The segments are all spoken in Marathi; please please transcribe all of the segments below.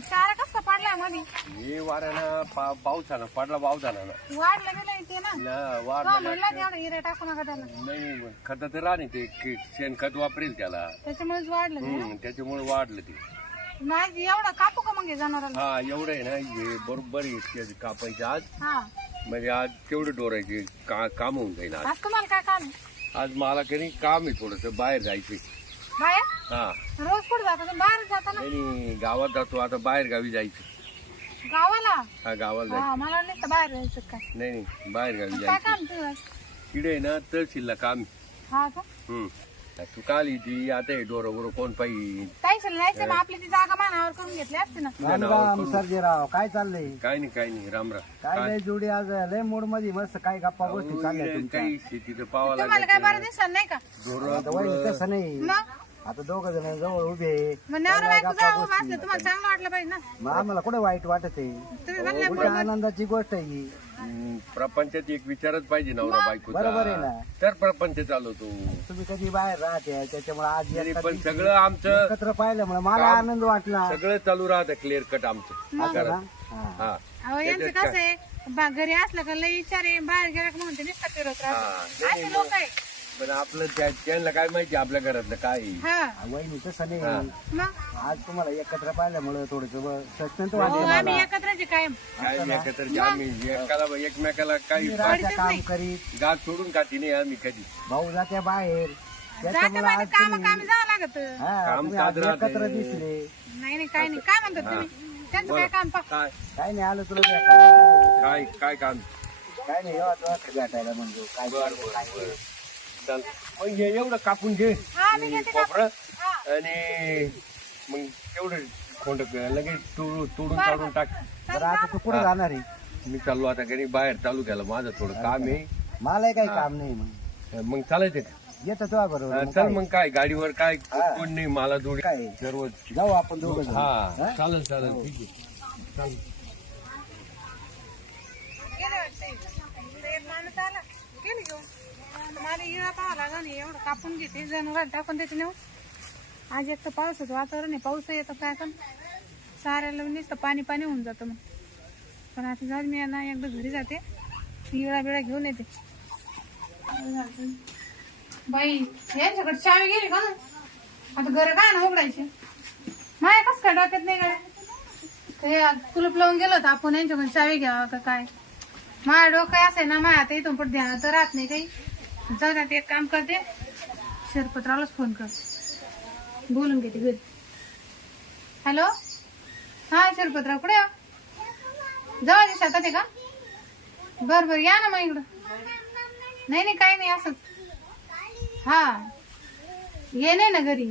चारा कसा पडलायमध्ये हे वाऱ्यानं पा पावसानं पडला पावसानं ना. वाढलं गेलं ते ना. ना तो वाढलं म्हणला तेवढं हिरे टाकू नका त्याला. नाही खत तर राहणे ते की शेणखत वापरेल त्याला. त्याच्यामुळेच वाढलं ते हम्म, त्याच्यामुळे वाढलं ते. ना. माझी एवढं कापू का मग हे जनावराला? हा एवढं आहे ना हे बरोबर आहे ते कापायचं आज. हा. म्हणजे आज तेवढं डोरायचे का काम होऊन जाईल आज. आज तुम्हाला काय काम आहे? आज मला काही काम आहे थोडस बाहेर जायचे हा. रोज कुठे जाता तुम्ही बाहेर जाता ना नाही गावात जातो. आता बाहेर गावी जायचं. गावाला? हा गावाला जायचं. हा मला वाटलं बाहेर जायचं काय नाही नाही बाहेर गावी काय जायचं. काम तुझं? किडे ना तहसीलला काम. हा का? हम्म. तू काल ती आता हे डोरं बरोबर कोण पाहिजे? काही नाही जायचं मग आपली ती जागा मानावर करून घेतली असते ना. राम सर्जेराव काय चाललंय? काय नाही काय नाही राम राम. काय लय जोडी आज लय मूडमध्ये मस्त काय गप्पा गोष्टी अहो, चालल्या इकडे तुमच्या. काही शेतीचं पावा तुम्हाला काय लागत बरं दिसत नाही का? ढोरं आता तसं नाही. मग? आता दोघ जण जवळ उभे आहे. मग नवरा बायको जाऊ असलं तुम्हाला चांगलं वाटलं पाहिजे ना. मग आम्हाला कुठे वाईट वाटत आहे तुम्ही म्हणले कुठे आनंदाची गोष्ट आहे ही. हम्म, प्रपंचात एक विचारच पाहिजे नवरा बरोबर आहे बायकोचा ना. तर प्रपंच चालवतो तुम्ही कधी बाहेर राहते त्याच्यामुळे आज तरी पण सगळं आमचं एकत्र पाहिल्यामुळे मला आनंद वाटला. सगळं चालू राहतं क्लिअर कट आमचं. असं ना? घरात. हा. हा. अहो यांचं कसं आहे बा- घरी असलं का लई विचार आहे बाहेर गेला का म्हणते नुसतं फिरत हा, राहतो. नाही, असे लोक आहे. पण आपलं त्या- त्यांना काय माहिती आपल्या घरातलं काय आहे. हा. वहिनी तसं. नाही. मग? आज तुम्हाला एकत्र पाहिल्यामुळे थोडस सस्पेन्स हो वाटलं आम्ही मला एकत्रच कायम. काय नाही एकत्र आम्ही एकाला एकमेकाला काही राहत्या काम करीत. गाठ सोडून खाती नाही आम्ही कधी भाऊ जात्या बाहेर. जाते त्याच्यामुळे बाहेर आज काम तुम्ही कामी जावं लागत. हा, काम तुम्ही आज साध राहते. एकत्र दिसले. नाही नाही काय नाही. काय म्हणतात तुम्ही? त्यांचं काय काम पा काय? काय नाही आलं तुला भेटायला. काय काय काम? काय नाही तुला भेटायला म्हणजे काय काय चल. मग हे एवढं कापून घे हा मी घेते कोपरं हा. आणि मग तेवढं खोंड लगेच तोडून तोडून काढून टाक. बरं आता तू कुठे जाणार आहे? मी चाललो आता घरी बाहेर चालू केलं. माझं थोडं काम आहे. मलाही काही काम नाही मग. मग चालायचं का? येतो तुझ्या बरोबर. हा, मग चल काय? मग काय गाडीवर काय हा. कोण नाही मला जोडी काय? सर्व जाऊ आपण दोघं जण. हा? हा? चालेल चालेल ठीक आहे. चालेल गेले वाटते इकडे एक माणूस आला गेली घेऊन मला इळा पाहा लागला नाही एवढं कापून घेते जनावर टाकून देते ना आज एक तर पावसाचं वातावरण आहे पाऊस येतं काय पण साऱ्याला नुसतं पाणी पाणी होऊन जातं मग. पण आता जाऊन मी ना एकदा घरी जाते इळा बिळा घेऊन येते. बाई यांच्याकडे चावी गेली का आता घर काय ना उघडायचे? माया कस काय डोक्यात नाही काय ते कुलूप लावून गेलो होतो आपण यांच्याकडून चावी घ्यावा का काय? माया डोकं असे ना माया आता इथून पण ध्यान तर राहत नाही काही. जाऊ ना ते एक काम करते शेरपत्रालाच फोन कर. बोलून घेते घरी हॅलो हा शेरपत्रा कुठे जाऊ जवळ शेतात आहे का? बर बर या ना मग इकडं. नाही नाही काही नाही असंच. हा. ये नाही ना घरी.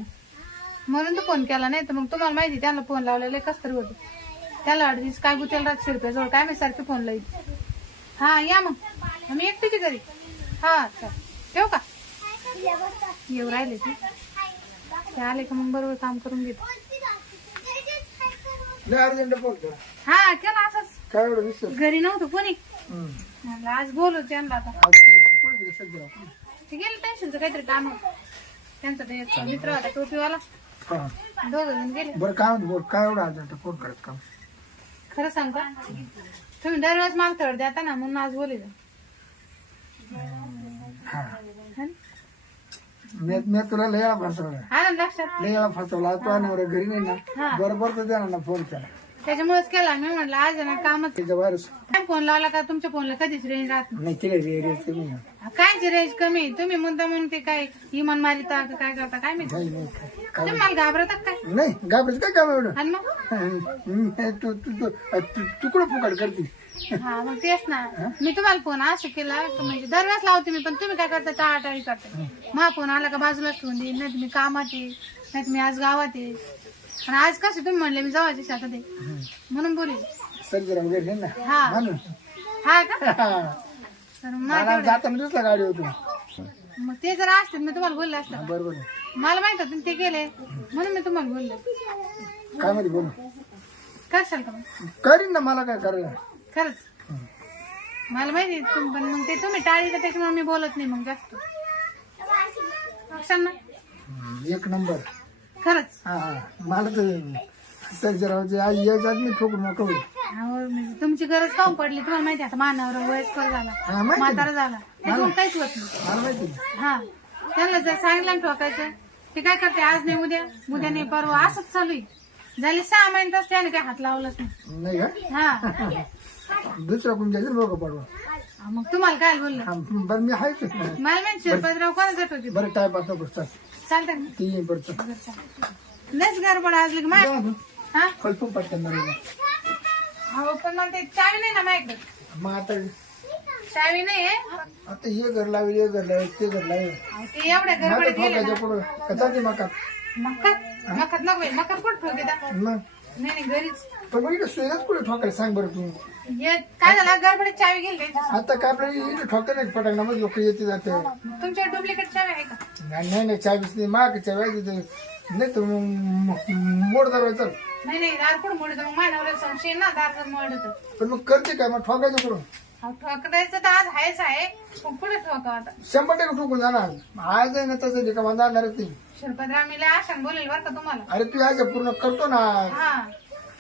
म्हणून तू फोन केला नाही तर मग तुम्हाला माहिती त्यांना फोन लावलेला कस तरी होतं. त्याला अडतीस काय गुतेल रातशे रुपयाजवळ काय मी सारखे फोन लाईल हा या मग. मी एकटीची घरी. हा चल. ठेवू का? येऊ राहिले ते. ते आले का मग बरोबर काम करून घेते. हा केला असंच. काय एवढं विसर घरी नव्हतं कोणी. म्हणलं आज बोलू त्यांना आता. ते गेले टेन्शनचं काहीतरी काम. होतं त्यांचा ते एक मित्र होता टोपीवाला. दोघ जण गेले. बरं काय म्हणतो बोल काय एवढं अर्जंट फोन करत काम? खरं सांग का तुम्ही दरवेळेस मला थोडं देता ना म्हणून आज बोलले. मी मी तुला लय वेळा फसवला लक्षात लय वेळा फसवला तू आणि घरी नाही ना. हा. बरोबर तर देणार ना फोन केला त्याच्यामुळेच केला मी म्हटलं आज आहे ना कामच. बाहेरच काय फोन लावला का? तुमच्या फोनला कधीच रेंज राहत नाही. तिला रे रे ते नाही नाही कायची रेंज कमी तुम्ही मुद्दा म्हणून ते काय इमान मारिता का काय करता? काय माहिती? नाही नाही काय- काय तुम्ही मला घाबरतात काय? नाही घाबरायचं काय काम एवढं? आणि मग? हम्म, तू तू तू तू- तू कुठं फुकट करते? हा मग तेच ना. मी तुम्हाला फोन असं केला का म्हणजे दरवेळेस लावते मी पण तुम्ही काय करता? टाळाटाळी करता. माझा फोन आला का बाजूला ठेवून देईन नाही मी कामात आहे नाही मी आज गावात आहे आणि आज कसं तुम्ही म्हणले मी जवळच्या शेतात आहे. म्हणून ना? हा. म्हणून? हा का? हा. तर मग मला जाताना दुसरा गाडी होतो. मग ते जर असते मी तुम्हाला बोलले असतं बरोबर आहे. मला माहीत होतं ते गेले. म्हणून मी तुम्हाला बोलले. काय मध्ये बोलू? का मग? करीन ना मला काय करायला? खरंच. मला माहिती तुम पण मग ते तुम्ही टाळी तर त्याच्यामुळे मी बोलत नाही मग जास्त. ना एक नंबर. खरंच. हा हा. मला तर सर्जरावचे आई नका अहो, म्हणजे तुमची गरज काऊन पडली? तुम्हाला माहिती आहे, आता मानावर वयस्कर झाला. माहिती म्हातारा झाला. काहीच होत नाही. मला माहिती आहे. हा. त्यांना जर सांगितलं ना ठोकायचं ते काय करते? आज नाही उद्या. उद्या नाही परवा. असंच चालू आहे. झाले सहा महिने तर त्याने काय हात लावलाच नाही. नाही का? हा. दुसरा कोण जायचं बघा पडवा. हा, मग तुम्हाला काय बोललं बरं मी आहेच मला माहिती शिरपतराव कोणाचं ठोकी बरं पास नको चल चालतं ना? ते येईन पडतं. बरं, चालतं. लयच गडबड आज लगे माय हा? फलपून पडतं मला हो पण मग ते चावी नाही ना माझ्याकडे. मग आता चावी नाही आहे आता हे घर लावेल हे घर लावेल ते घर लावेल. अहो, ते एवढ्या माझं गडबडीत गेले ठोकायचं ना पुढं. कसा ते मका मक्कात मक्कात नको बाई, मक्कात कुठं ठोकी? मग? नाही नाही घरीच. पण मग इकडे सुईलाच कुठे ठोकायला सांग बरं तू. काय झालं? गडबडीत चावी गेली. आता काय आपल्याला इकडे नाही लोक येते जाते. तुमच्या डुप्लिकेट चावी आहे का? नाही नाही नाही चावीस नाही. माग चावी. नाही तर मग मोड दरवाजा चल. नाही नाही दार कुठं मोडत? मग मानवला संशय ना दार मोडत. पण मग करते काय? मग ठोकायचं कुठं? ठोकदायचं तर आज आहेच आहे. पण कुठे ठोका आता? शंभर टक्के ठोकून जाणार. आज आहे ना तसं का मला जाणारच नाही शिरपतरामीला आशा बोलेल बरं का तुम्हाला? अरे तू आज पूर्ण करतो ना. हा.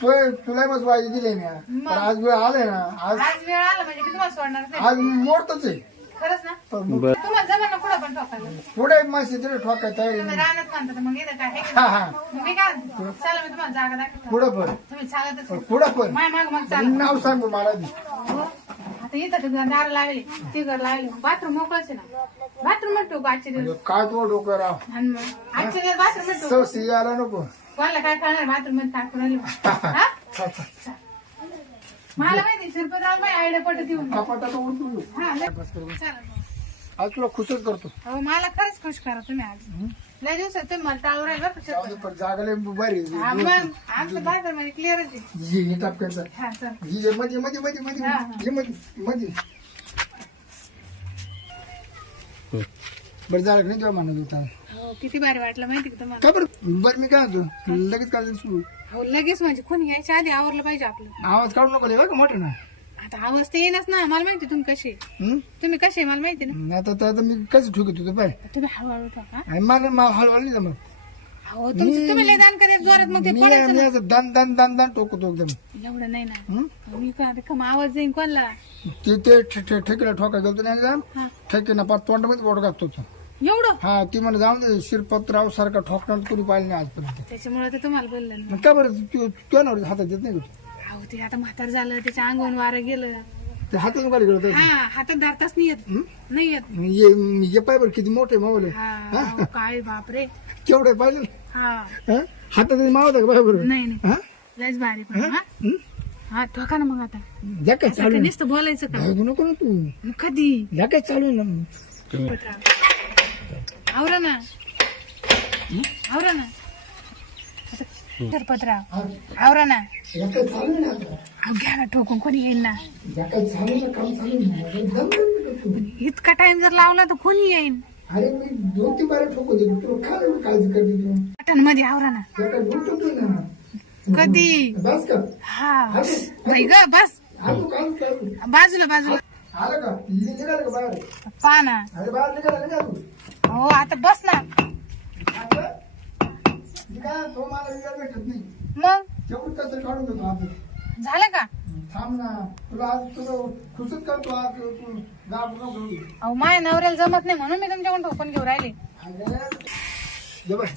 तू तुला मग वाजी दिले ना पण आज वेळ आलाय ना. आज आज वेळ आला म्हणजे मी तुम्हाला सोडणार नाही. आज मोडतच आहे. खरंच ना? मग तुम्हाला जमा ना कुठं पण ठोकायला? पुढे मासे तिथे ठोकाय तयारी तुम्ही. राहण्यात म्हणता तर मग इथं काय आहे हा का? हा मग मी काय म्हणते? चला मी तुम्हाला जागा दाखवतो. पुढं पण. तुम्ही चालतच पुढं पण. माय माग नाव सांग मला. हो. आता इथं दार लावले ते घर लावले बाथरूम मोकळच ना. बाथरूम दिवस म्हणजे काय तो डोकं राव? आणि मग आजचे दिवस बाथरूम नको. कोणाला काय कळणार बाथरूममध्ये टाकून हा? मला माहिती शिरपतराव माझी आयडिया पटत येऊन कपाटात उडतो हा लय- चला मग. आज तुला खुशच करतो अहो मला खरंच खुश करा तुम्ही आज. लय दिवसात तुम्ही मला टाळू राहील बरं का. पण जागाले बरी हा, मग आमचं मध्ये क्लिअरच आहे. ही ही टापकायचं. हा चल. ही जे मध्ये मध्ये मध्ये मध्ये हा, हा. हे मध्ये मध्ये बरं झालं नाही तेव्हा म्हणत होता? हो किती भारी वाटलं माहिती का तुम्हाला? का बरं? बरं मी काय म्हणतो लगेच काय सुरू हो लगेच म्हणजे कोणी यायच्या आधी आवरलं पाहिजे आपलं. आवाज काढू नको का मोठं ना? आता आवाज तर येईनच ना मला माहिती तुम्ही कसे हं? तुम्ही कसे मला माहिती ना. आता तर आता मी कसं ठोकत होतो पाय. तुम्ही हळूहळू ठोका आणि मला मा- हळूहळू नाही जमत. हो तुमचं तुम्ही लय दान करेल जोरात मग ते मी पडायचं मी असं दान दान दान दान टोकतो एकदम. ना एवढं नाही ना. हं? मी का रिकाम आवाज कोणला? ते ते ठे- ठे- ठेकीला ठोका गेलो नाही एकदम हा. ठेकीना पाच तोंडामध्ये बोट. एवढं? हा ती मला जाऊन दे शिरपतराव सारखा ठोकणार कोणी पाहिलं नाही आजपर्यंत. त्याच्यामुळे तर तुम्हाला बोललं ना मग का बरं तू नवऱ्याच्या हातात येत नाही का तू? ते आता म्हातार झालं त्याच्या अंगण वारं गेलं. ते काय गेलं हा हातात धरताच नाही येत. नाही येत. ये ये पाय बरं किती मोठे मावले. हा अहो, काय बापरे. केवढे पाहिजे ना? हा. हा? हातात मावत का पाय बरं? नाही नाही. हा? लयच भारी पण हा? हं? ठोका ना मग आता. जा काय चालू आहे? नुसतं बोलायचं का? भागू नको ना तू. मग कधी? जा काय चालू आहे ना? आवरा ना. आवरा ना. आता सरपतराव आवरा ना या काय चालू आहे ना आता? अहो, घ्या ना ठोकून कोणी येईल ना? या चालू काम चालू. इतका टाइम जर लावला तर कोणी येईल अरे मी दोन तीन बारे ठोकू दे तुला काय एवढी काळजी करते तू पटनमध्ये आवरा ना या काय बोलतो ना कधी? बस का हा. बाई ग बस. आलो बाजूला बाजूला. आलं का? नि- निघालं का बाहेर? पहा ना. अरे बाहेर निघाला हो आता बस ना. निघा तो मला विचार भेटत नाही. मग? तेवढं कसं काढून देतो आता झालं का? थांब ना. तुला आज तुला खुशच करतो आज. तू नको करू. अहो माय नवऱ्याला जमत नाही म्हणून मी तुमच्याकडून ठोकून घेऊन राहिले. अरे ये बाय.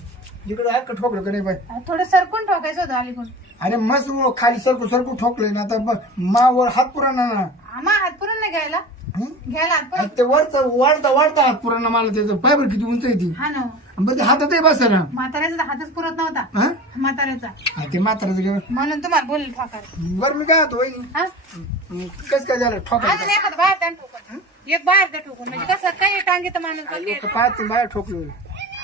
इकडे आहे का ठोकलं का नाही बाय? अहो, थोडं सरकून ठोकायचं होतं अलीकडून. अरे मस्त वो खाली सरकू सरकू ठोकले ना. आता ब- मावर हात पुराणा ना. आम्हा हात पुरून नाही घ्यायला? हं? घ्यायला हात पुरण? आणि ते वरचा वाढता वाढता हात पुराणा मला त्याचं. पाय बरं किती उंच आहे ती. हा ना बरं ते हातातही बसा ना? म्हाताऱ्याचा तर हातच पुरत नव्हता. हा? म्हाताऱ्याचा. हा, ते म्हाताराचं म्हणून तुम्हाला बोलले ठोकायला. बरं मी काय होतो वहिनी? हा? कस काय झालं? ठोका अजून एखादं बाहेर द्या ठोकून एक बाहेर द्या ठोकून. म्हणजे कसं काही टांगीत माणूस पाहते बाहेर ठोकलो.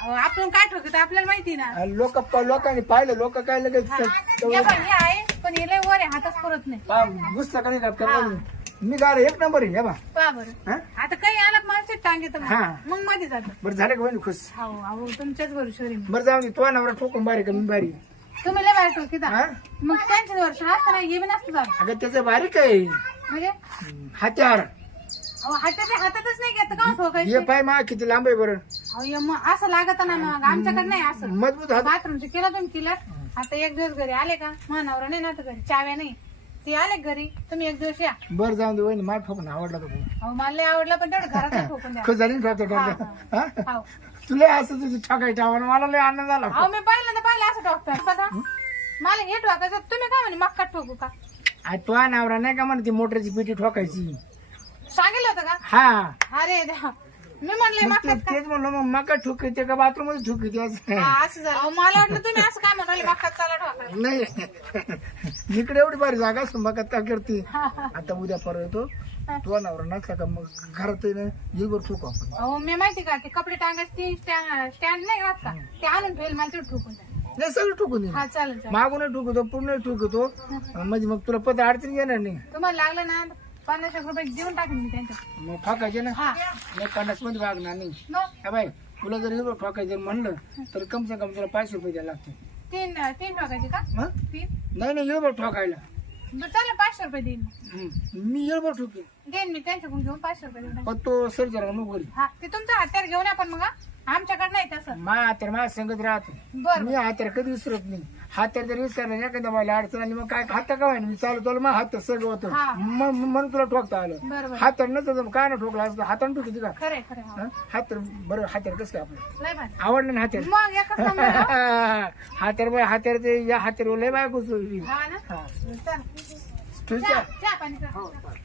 अहो, आपण काय ठोकतो आपल्याला माहिती ना. लोक लोकांनी पाहिलं लोक काय लगेच हे. पण हे आहे पण हे लय वर आहे हातच पुरत नाही. घुसला का नाही? मी गाड एक नंबर आहे हे बा. पहा बरं. हा? आता काही आला माणसं टांगेत हा. मग मध्ये जात. बरं झालं का वहिनी खुश? हो अहो तुमच्याच भरोश्यावर आहे मी. बरं जाऊ दे तो नवरा ठोकून बारीक आहे, मी बारीक आहे. तुम्ही लय बाहेर ठोकीता. हा? मग त्यांच्याच वर्ष असतं ना हे बी नसतं झालं अगं त्याचं बारीक आहे. म्हणजे? हात्यार. अहो हातात हातातच नाही घेत का हे ठोकायचं? पाय मा किती लांब आहे बरं. अहो हे मग असं लागत ना मग आमच्याकडे नाही असं. मजबूत हात. बाथरूमचं केलं तुम्ही केलं आता एक दिवस घरी आले का? मानावर नाही ना आता घरी चाव्या नाही. ते आले घरी? तुम्ही एक दिवस या. बरं जाऊन दे. वहिनी मला ठोकून आवडला तो फोन. अहो मला लय आवडलं पण तेवढं घरात ठोकून द्या. ना ठोकतो हा, हा? हो? तुला असं तुझी ठोकाय टावर मला लय आनंद झाला अहो मी पहिल्यांदा पाहिलं असं डॉक्टर. बघा. मला हे ठोकायचं तुम्ही काय म्हणे मक्का ठोकू का? आ, तो नवरा नाही का म्हणते मोटरची पिटी ठोकायची? सांगितलं होतं का? हा. अरे देवा. मी म्हणले मग तेच म्हणलं मग मका ठोकते का बाथरूममध्ये ठोकते असं. हा, असं झालं. अहो, मला वाटलं तुम्ही असं काय म्हणाले मक्का चाला ठोकायला नाही. इकडे एवढी भारी जागा असून मका काय करते. आता उद्या परवा येतो. तो नवरा नसला का मग घरात येईल ठोकू आपण. अहो मी माहिती का ते कपडे टांगायचे स्टँड स्टँड नाही राहत का? ते आणून ठेवेल मला ते ठोकून द्या. नाही सगळं ठोकून देईन. हा चालेल चालेल. मागून ठोकतो पूर्ण ठोकतो. म्हणजे मग तुला पद अडचण येणार नाही. तुम्हाला लागलं ना पन्नास एक रुपये देऊन टाकेन मी त्यांच्या मग ठोकायचे ना? हा. नाही पन्नासमध्ये भागणार नाही. मग? हा बाई तुला जर एवढं ठोकायचं म्हणलं तर कम से कम तुला पाचशे रुपये द्यायला लागते तीन तीन टाकायचे का? हं? तीन? नाही नाही एवढं ठोकायला. बरं चालेल पाचशे रुपये देईन हं. मी एवढं ठोकेन. देईन मी त्यांच्याकडून घेऊन पाचशे रुपये देऊन टाकेन. पण तो सर जरा नको हा ते तुमचं हत्यार घेऊन या पण मग हा. आमच्याकडे नाही तसं. मा माझ्या संगत राहतो. बरं. मी हात्यार कधी विसरत नाही. हात्यार जर विसरला ना एखाद्या मला अडचण आली मग काय हात का मी चालू चालू मग हात सगळं होतं. हा. मग म्हणून तुला ठोकता आलं. बरं बरं हात्यार नसतं तर काय ना ठोकला असतं? हाताने ठोकते का? खरे खरे हो. हं? हात बरं हात्यार कसं काय आपलं? आवडलं ना हात्यार? मग एकच नंबर हा. हात्यार बाय हात्यार ते या हात्यार लय बाय घुसली हा ना? हा. चल. ठीक चहा आहे चहा पाणी कर.